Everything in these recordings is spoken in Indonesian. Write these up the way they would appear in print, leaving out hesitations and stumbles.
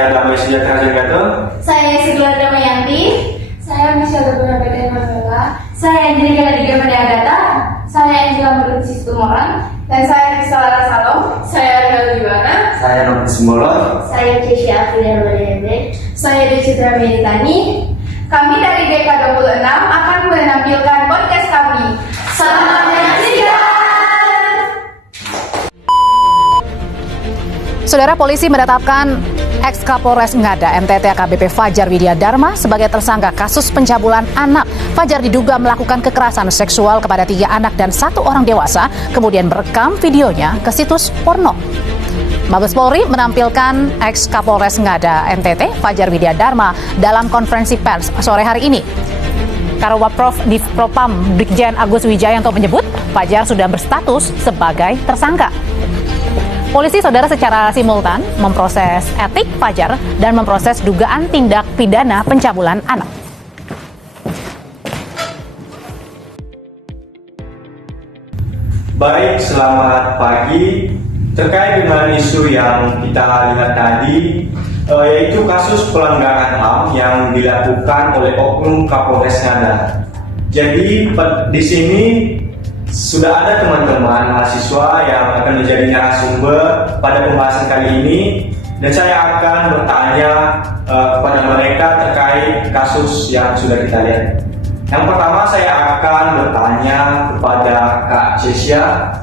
saya Damai Sejahtera Jagato. Saya Siglar Damayanti. Saya Michelle Debona Beda Mabela. Saya Angelika Ladika Pada Agata. Saya Angela Meruci Situmorang. Dan saya Rizala Salom. Saya Arhel Yuwana. Saya Robi Simbolon. Saya Kesia Afrian Wadayande. Saya Decitra Melitani. Kami dari DK26 akan menampilkan podcast kami. Selamat menyaksikan. Saudara, polisi menetapkan ex-Kapolres Ngada NTT AKBP Fajar Widya Dharma sebagai tersangka kasus pencabulan anak. Fajar diduga melakukan kekerasan seksual kepada 3 anak dan 1 orang dewasa, kemudian merekam videonya ke situs porno. Mabes Polri menampilkan ex-Kapolres Ngada NTT Fajar Widya Dharma dalam konferensi pers sore hari ini. Karowaprof Divpropam Brigjen Agus Wijayanto menyebut Fajar sudah berstatus sebagai tersangka. Polisi, saudara, secara simultan memproses etik Fajar dan memproses dugaan tindak pidana pencabulan anak. Baik, selamat pagi. Terkait dengan isu yang kita lihat tadi, yaitu kasus pelanggaran HAM yang dilakukan oleh oknum Kapolres Ngada. Jadi di sini sudah ada teman-teman mahasiswa yang akan menjadi narasumber pada pembahasan kali ini, dan saya akan bertanya kepada mereka terkait kasus yang sudah kita lihat. Yang pertama, saya akan bertanya kepada Kak Cesia,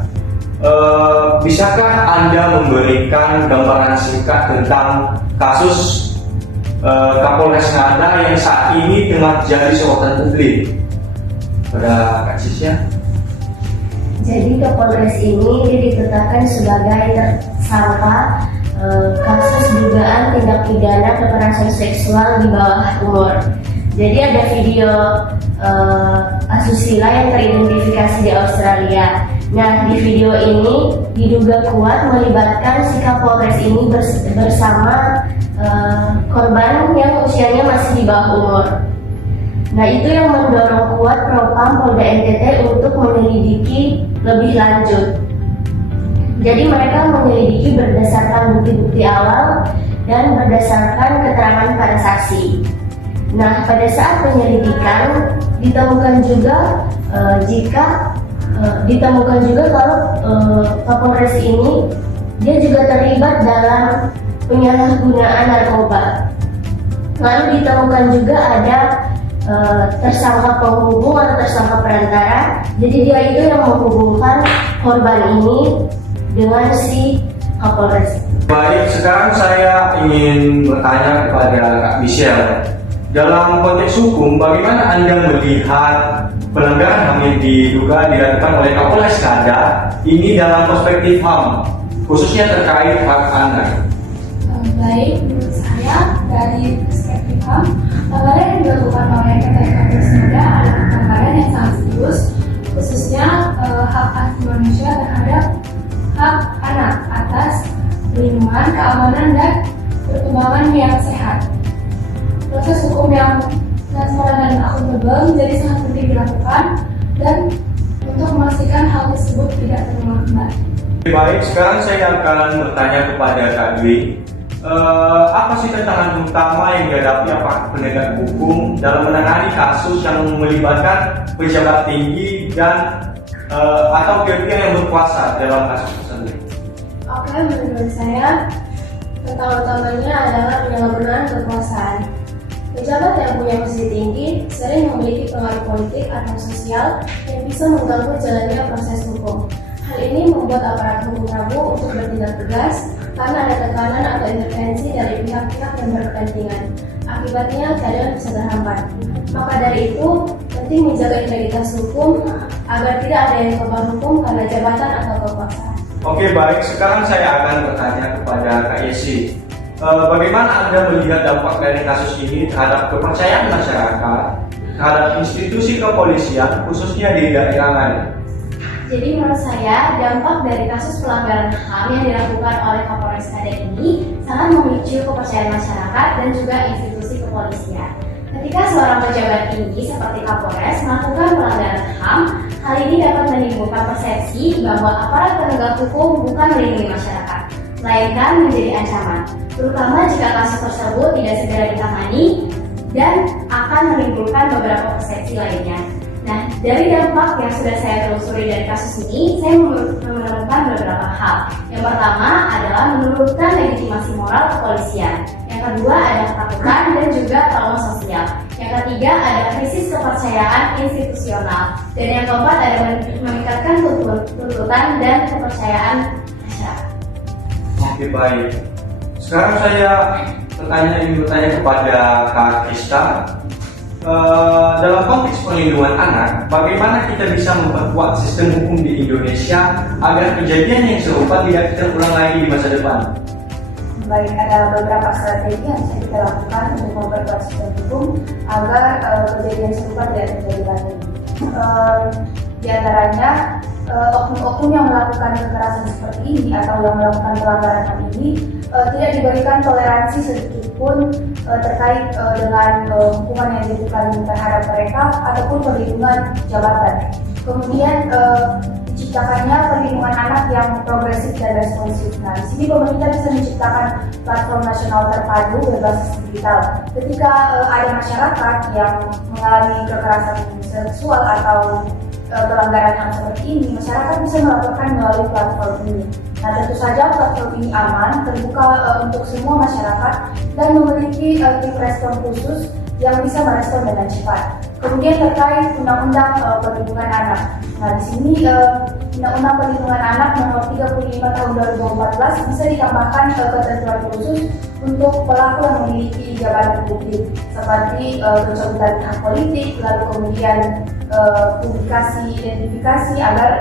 bisakah Anda memberikan gambaran singkat tentang kasus Kapolres Ngada yang saat ini tengah jadi sorotan publik? Pada Kak Cesia. Jadi Kapolres ini ditetapkan sebagai tersangka kasus dugaan tindak pidana kekerasan seksual di bawah umur. Jadi ada video asusila yang teridentifikasi di Australia. Nah, di video ini diduga kuat melibatkan si Kapolres ini bersama korban yang usianya masih di bawah umur. Nah, itu yang mendorong kuat Propam Polda NTT untuk menyelidiki lebih lanjut. Jadi mereka menyelidiki berdasarkan bukti-bukti awal dan berdasarkan keterangan para saksi. Nah, pada saat penyelidikan ditemukan juga kalau Kapolres ini dia juga terlibat dalam penyalahgunaan narkoba. Lalu ditemukan juga ada tersangka penghubung atau tersangka perantara. Jadi dia itu yang menghubungkan korban ini dengan si Kapolres. Baik, sekarang saya ingin bertanya kepada Kak Michelle. Dalam konteks hukum, bagaimana Anda melihat pelanggaran HAM yang diduga dilakukan oleh Kapolres Ngada ini dalam perspektif HAM, khususnya terkait hak anak? Baik, menurut saya dari perspektif HAM, pelanggaran yang dilakukan oleh PT Kapolres Ngada adalah pelanggaran yang sangat serius, khususnya hak asasi manusia terhadap hak anak atas perlindungan, keamanan, dan perkembangan yang sehat. Proses hukum yang transparan dan akuntabel menjadi sangat penting dilakukan dan untuk memastikan hal tersebut tidak terulang kembali. Baik, sekarang saya akan bertanya kepada Kak Dwi. Apa sih tantangan utama yang dihadapi aparat penegak hukum dalam menangani kasus yang melibatkan pejabat tinggi dan atau pihak-pihak yang berkuasa dalam kasus tersebut? Oke, menurut saya tantangan utamanya adalah penyalahgunaan kekuasaan. Pejabat yang punya posisi tinggi sering memiliki pengaruh politik atau sosial yang bisa mengganggu jalannya proses hukum. Hal ini membuat aparat hukum ragu untuk bertindak tegas karena ada tekanan atau intervensi dari pihak-pihak yang berkepentingan. Akibatnya keadaan bisa terhambat. Maka dari itu, penting menjaga integritas hukum agar tidak ada yang kebal hukum karena jabatan atau kekuasaan. Oke, baik. Sekarang saya akan bertanya kepada Kak Yesi. Bagaimana Anda melihat dampak dari kasus ini terhadap kepercayaan masyarakat terhadap institusi kepolisian, khususnya di daerah lain? Jadi menurut saya dampak dari kasus pelanggaran HAM yang dilakukan oleh Kapolres Ngada ini sangat memicu kepercayaan masyarakat dan juga institusi kepolisian. Ketika seorang pejabat tinggi seperti Kapolres melakukan pelanggaran HAM, hal ini dapat menimbulkan persepsi bahwa aparat penegak hukum bukan melindungi masyarakat. melainkan menjadi ancaman, terutama jika kasus tersebut tidak segera ditangani dan akan menimbulkan beberapa persepsi lainnya. Nah, dari dampak yang sudah saya telusuri dari kasus ini, saya menemukan beberapa hal. Yang pertama adalah menurunkan legitimasi moral kepolisian. Yang kedua ada ketakutan dan juga trauma sosial. Yang ketiga ada krisis kepercayaan institusional. Dan yang keempat ada meningkatkan tuntutan dan kepercayaan masyarakat. Oke, baik. Sekarang saya ingin bertanya kepada Kak Krista. Dalam konteks perlindungan anak, bagaimana kita bisa memperkuat sistem hukum di Indonesia agar kejadian yang serupa tidak terulang lagi di masa depan? Baik, ada beberapa strategi yang bisa kita lakukan untuk memperkuat sistem hukum agar kejadian serupa tidak terjadi lagi. Di antaranya, oknum-oknum yang melakukan kekerasan seperti ini atau yang melakukan pelanggaran HAM ini tidak diberikan toleransi sedikit pun terkait dengan hukuman yang diberikan terhadap mereka ataupun perlindungan jabatan. Kemudian diciptakannya perlindungan anak yang progresif dan responsif. Nah, di sini pemerintah bisa menciptakan platform nasional terpadu berbasis digital. Ketika ada masyarakat yang mengalami kekerasan seksual atau pelanggaran HAM seperti ini, masyarakat bisa melaporkan melalui platform ini. Nah, tentu saja platform ini aman, terbuka untuk semua masyarakat dan memiliki tim respon khusus yang bisa merespon dengan cepat. Kemudian terkait Undang-Undang Perlindungan Anak. Nah, di sini Undang-Undang Perlindungan Anak Nomor 35 Tahun 2014 bisa ditambahkan ketentuan khusus untuk pelaku yang memiliki jabatan publik seperti pencabutan hak politik, lalu kemudian publikasi identifikasi agar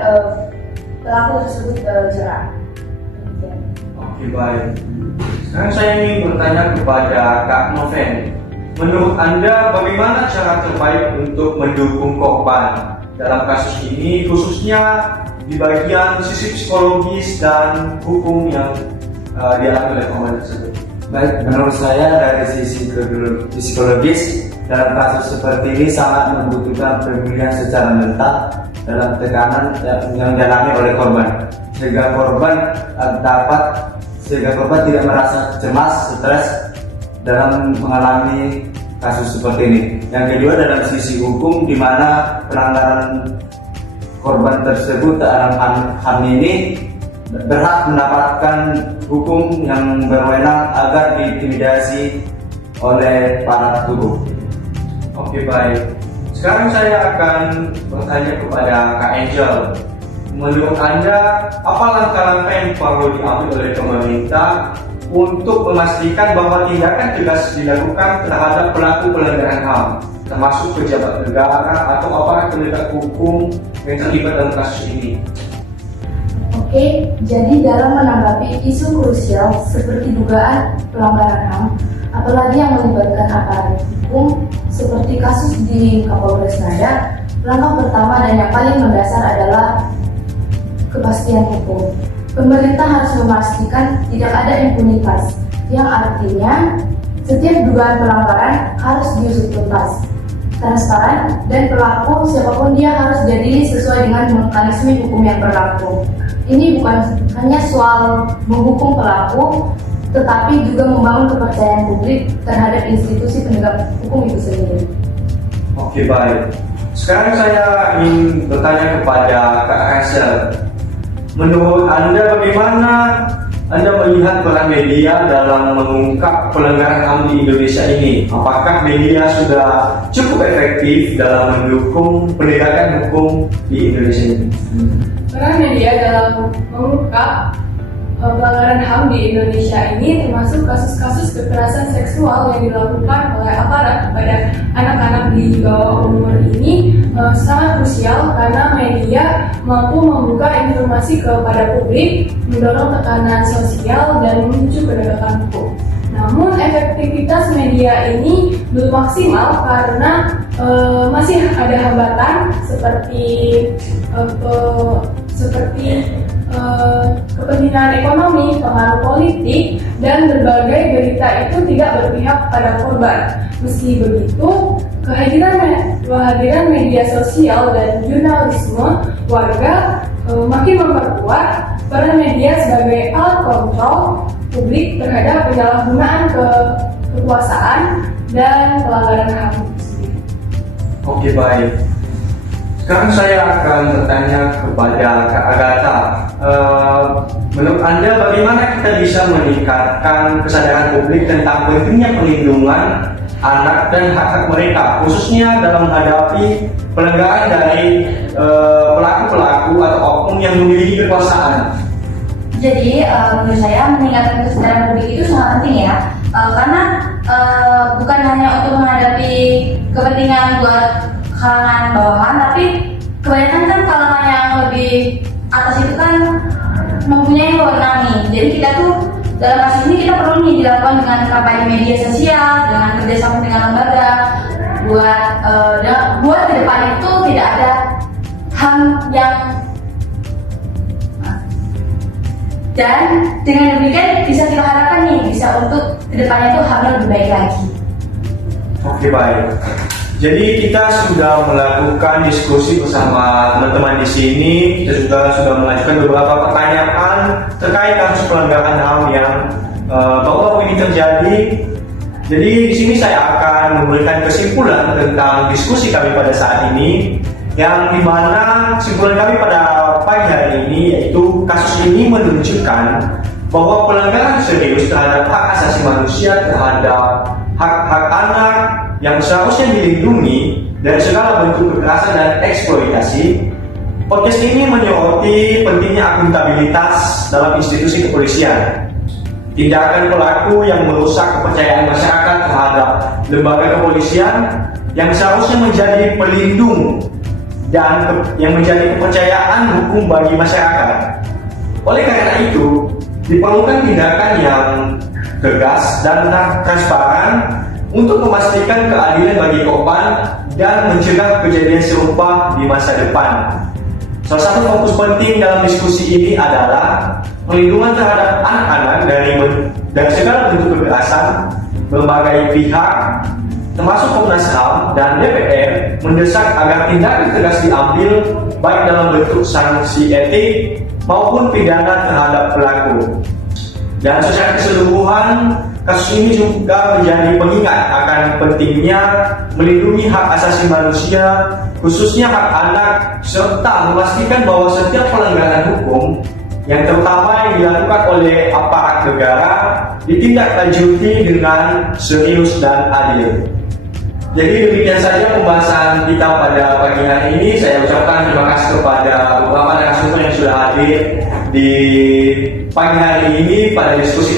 pelaku tersebut jerak. Oke, baik. Sekarang saya ingin bertanya kepada Kak Noven. Menurut Anda, bagaimana cara terbaik untuk mendukung korban dalam kasus ini, khususnya di bagian sisi psikologis dan hukum yang dialami oleh korban tersebut? Baik, menurut saya dari sisi psikologis dalam kasus seperti ini sangat membutuhkan pemulihan secara mental dalam tekanan yang dialami oleh korban, sehingga korban tidak merasa cemas, stres dalam mengalami kasus seperti ini. Yang kedua, dalam sisi hukum, di mana pelanggaran korban tersebut dalam HAM ini berhak mendapatkan hukum yang berwenang agar diintimidasi oleh para hukum. Oke, baik. Sekarang saya akan bertanya kepada Kak Angel. Menurut Anda, apa langkah-langkah yang perlu diambil oleh pemerintah untuk memastikan bahwa tindakan tegas dilakukan terhadap pelaku pelanggaran HAM, termasuk pejabat negara atau aparat penegak hukum yang terlibat dalam kasus ini? Oke, jadi dalam menanggapi isu krusial seperti dugaan pelanggaran HAM, apalagi yang melibatkan aparat hukum seperti kasus di Kapolres Ngada, langkah pertama dan yang paling mendasar adalah kepastian hukum. Pemerintah harus memastikan tidak ada impunitas, yang artinya setiap dugaan pelanggaran harus diusut tuntas, transparan, dan pelaku siapapun dia harus diadili sesuai dengan mekanisme hukum yang berlaku. Ini bukan hanya soal menghukum pelaku, tetapi juga membangun kepercayaan publik terhadap institusi penegak hukum itu sendiri. Oke, baik. Sekarang saya ingin bertanya kepada Kak Rachel. Menurut Anda, bagaimana Anda melihat peran media dalam mengungkap pelanggaran HAM di Indonesia ini? Apakah media sudah cukup efektif dalam mendukung penegakan hukum di Indonesia ini? Peran media dalam mengungkap pelanggaran HAM di Indonesia ini termasuk kasus-kasus kekerasan seksual yang dilakukan oleh aparat kepada anak-anak di bawah umur ini sangat krusial karena media mampu membuka informasi kepada publik, mendorong tekanan sosial dan memicu penegakan hukum. Namun efektivitas media ini belum maksimal karena masih ada hambatan seperti kepentingan ekonomi, pengaruh politik, dan berbagai berita itu tidak berpihak pada korban. Meski begitu, kehadiran media sosial dan jurnalisme warga makin memperkuat peran media sebagai alat kontrol publik terhadap penyalahgunaan kekuasaan dan pelanggaran HAM itu sendiri. Oke, baik. Sekarang saya akan bertanya kepada Kak Agatha. Menurut Anda bagaimana kita bisa meningkatkan kesadaran publik tentang pentingnya perlindungan anak dan hak-hak mereka, khususnya dalam menghadapi pelanggaran dari pelaku-pelaku atau oknum yang memiliki kekuasaan? Jadi menurut saya meningkatkan kesadaran publik itu sangat penting ya, karena bukan hanya untuk menghadapi kepentingan buat kalangan bawahan, tapi kebanyakan kan kalangan yang lebih atas itu kan mempunyai wewenang nih. Jadi kita tuh dalam kasus ini kita perlu nih dilakukan dengan kampanye media sosial, dengan kerjasama dengan lembaga, buat ke depan itu tidak ada HAM yang, dan dengan demikian bisa kita harapkan nih bisa untuk kedepannya itu HAM lebih baik lagi. Oke, baik. Jadi kita sudah melakukan diskusi bersama teman-teman di sini. Kita juga sudah mengajukan beberapa pertanyaan terkait kasus pelanggaran HAM yang baru-baru ini terjadi. Jadi di sini saya akan memberikan kesimpulan tentang diskusi kami pada saat ini, yang dimana kesimpulan kami pada pagi hari ini yaitu kasus ini menunjukkan bahwa pelanggaran serius terhadap hak asasi manusia, terhadap hak-hak anak yang seharusnya dilindungi dari segala bentuk kekerasan dan eksploitasi. Podcast ini menyoroti pentingnya akuntabilitas dalam institusi kepolisian. Tindakan pelaku yang merusak kepercayaan masyarakat terhadap lembaga kepolisian yang seharusnya menjadi pelindung dan yang menjadi kepercayaan hukum bagi masyarakat. Oleh karena itu, diperlukan tindakan yang tegas dan transparan untuk memastikan keadilan bagi korban dan mencegah kejadian serupa di masa depan. Salah satu fokus penting dalam diskusi ini adalah perlindungan terhadap anak-anak dari segala bentuk kekerasan. Berbagai pihak, termasuk Komnas HAM dan DPR, mendesak agar tindakan tegas diambil baik dalam bentuk sanksi etik maupun pidana terhadap pelaku. Dan secara keseluruhan, kasus ini juga menjadi pengingat akan pentingnya melindungi hak asasi manusia, khususnya hak anak, serta memastikan bahwa setiap pelanggaran hukum, yang terutama yang dilakukan oleh aparat negara, ditindaklanjuti dengan serius dan adil. Jadi demikian saja pembahasan kita pada pagi hari ini. Saya ucapkan terima kasih kepada beberapa narasumber yang sudah hadir di pagi hari ini pada diskusi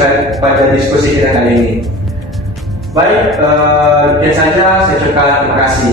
kita kali ini. Baik, demikian saja. Saya ucapkan terima kasih.